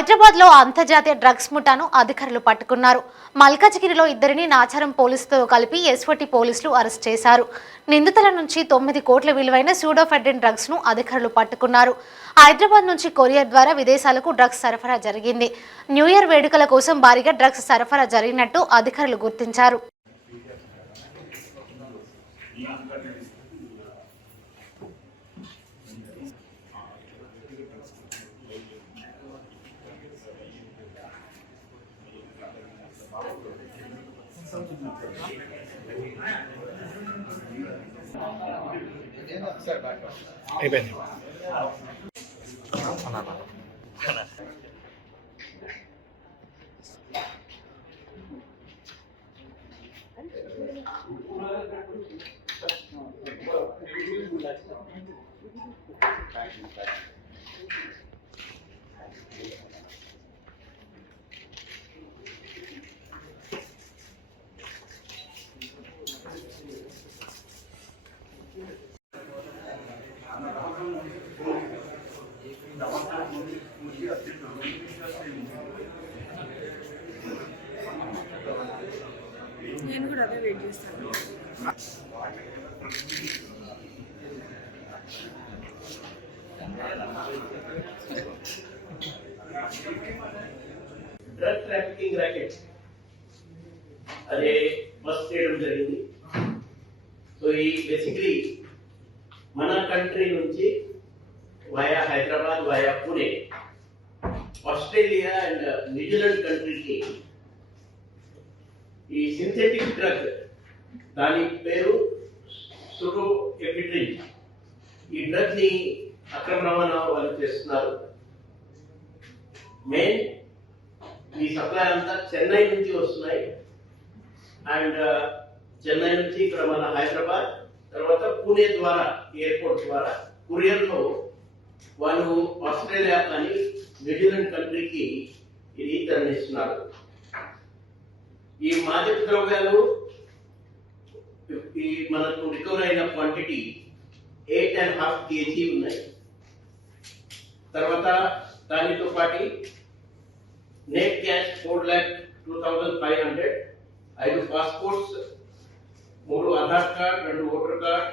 హైదరాబాద్ లో అంతర్జాతీయ డ్రగ్స్ ముఠాను అధికారులు పట్టుకున్నారు. మల్కాజ్గిరిలో ఇద్దరిని నాచారం పోలీసులతో కలిపి ఎస్ఓటీ పోలీసులు అరెస్ట్ చేశారు. నిందితుల నుంచి 9 కోట్ల విలువైన సూడోఫెడ్రిన్ డ్రగ్స్ ను అధికారులు పట్టుకున్నారు. హైదరాబాద్ నుంచి కొరియర్ ద్వారా విదేశాలకు డ్రగ్స్ సరఫరా జరిగింది. న్యూ ఇయర్ వేడుకల కోసం భారీగా డ్రగ్స్ సరఫరా జరిగినట్టు అధికారులు గుర్తించారు. అయిపోయింది. నేను కూడా అదే వెయిట్ చేస్తాను. డ్రగ్ ట్రాఫికింగ్ ర్యాకెట్ అదే బస్ చేయడం జరిగింది. సో ఈ బేసిక్లీ మన కంట్రీ నుంచి via Hyderabad via Pune Australia and New Zealand కంట్రీకి ఈ సింథెటిక్ డ్రగ్, దాని పేరు సూడోఎఫెడ్రిన్, ఈ డ్రగ్ ని అక్రమ రవాణా వాళ్ళు చేస్తున్నారు. మెయిన్ ఈ సప్లై అంతా చెన్నై నుంచి వస్తున్నాయి అండ్ చెన్నై నుంచి ఇక్కడ మన హైదరాబాద్, తర్వాత పూణే ద్వారా ఎయిర్పోర్ట్ ద్వారా కొరియర్ లో వాళ్ళు ఆస్ట్రేలియా కానీ న్యూజిలాండ్ కంట్రీకి ఇది తరలిస్తున్నారు. ఈ మాదక ద్రవ్యాలు ఈ మనకు రికవర్ అయిన క్వాంటిటీ 8.5 kg ఉన్నాయి. తర్వాత దానితో పాటు net cash 4,02,500, 5 passports, 3 Aadhaar card, 2 voter card,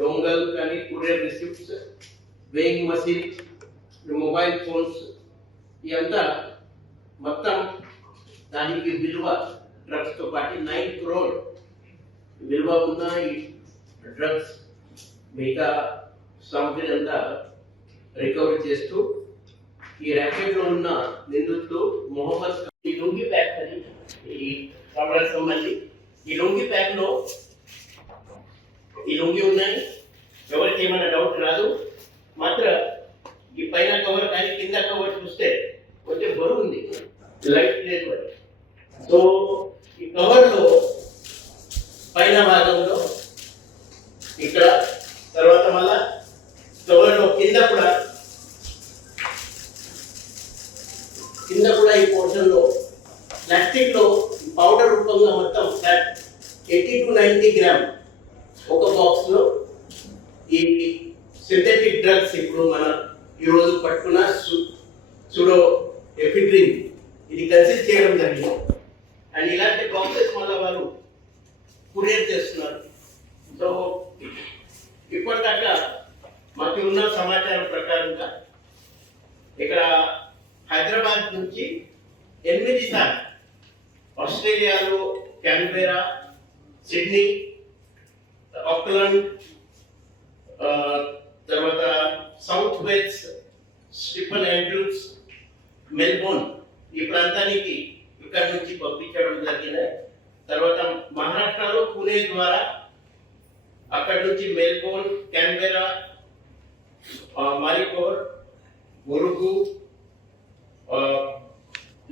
dongle కానీ courier receipts, weighing machine, mobile phones, ఇదంతా మొత్తం దానికి విలువ డ్రగ్స్ తో పాటు 9 crore విలువ ఉన్న ఈ డ్రగ్స్ మిగతా సామగ్రి అంతా రికవరీ చేస్తూ ఈ ర్యాకెట్ లో ఉన్న నిందితుడు మొహమ్మద్ ఈ లుంగి ప్యాక్ అని ఈ కవర్ సంబంధి ఈ లుంగి ప్యాక్ లో ఈ లుంగి ఉన్నాయి. ఎవరికి ఏమైనా డౌట్ రాదు. మాత్ర ఈ పైన కవర్ కానీ కింద కవర్ చూస్తే కొంచెం బరువు ఉంది, లైట్ లేదు. సో ఈ కవర్ లో పైన భాగంలో ఇక్కడ, తర్వాత మళ్ళా కవర్ లో కింద కూడా ఈ పోర్షన్ లో ప్లాస్టిక్ లో పౌడర్ రూపంగా మొత్తం 80 to 90 గ్రామ్ ఒక బాక్స్ లో ఈ సింథెటిక్ డ్రగ్స్ ఇప్పుడు మన ఈరోజు పట్టుకున్న సూడోఎఫెడ్రిన్ ఇది కన్సిస్ట్ చేయడం జరిగింది. అండ్ ఇలాంటి బాక్సెస్ మళ్ళీ వాళ్ళు కొరియర్ చేస్తున్నారు. సో ఇప్పటిదాకా మాకు ఉన్న సమాచారం ప్రకారంగా ఇక్కడ హైదరాబాద్ నుంచి 8 సార్లు ఆస్ట్రేలియాలో క్యాన్బెరా, సిడ్నీ, ఆక్లాండ్, తర్వాత south Wales, Stephen Andrews, Melbourne ఈ ప్రాంతానికి ఇక్కడ నుంచి పంపించడం జరిగింది. తర్వాత మహారాష్ట్రలో పూణే ద్వారా అక్కడ నుంచి మెల్బోర్న్, క్యాన్బెరా, మారికోర్, ములుగు,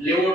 లివోటా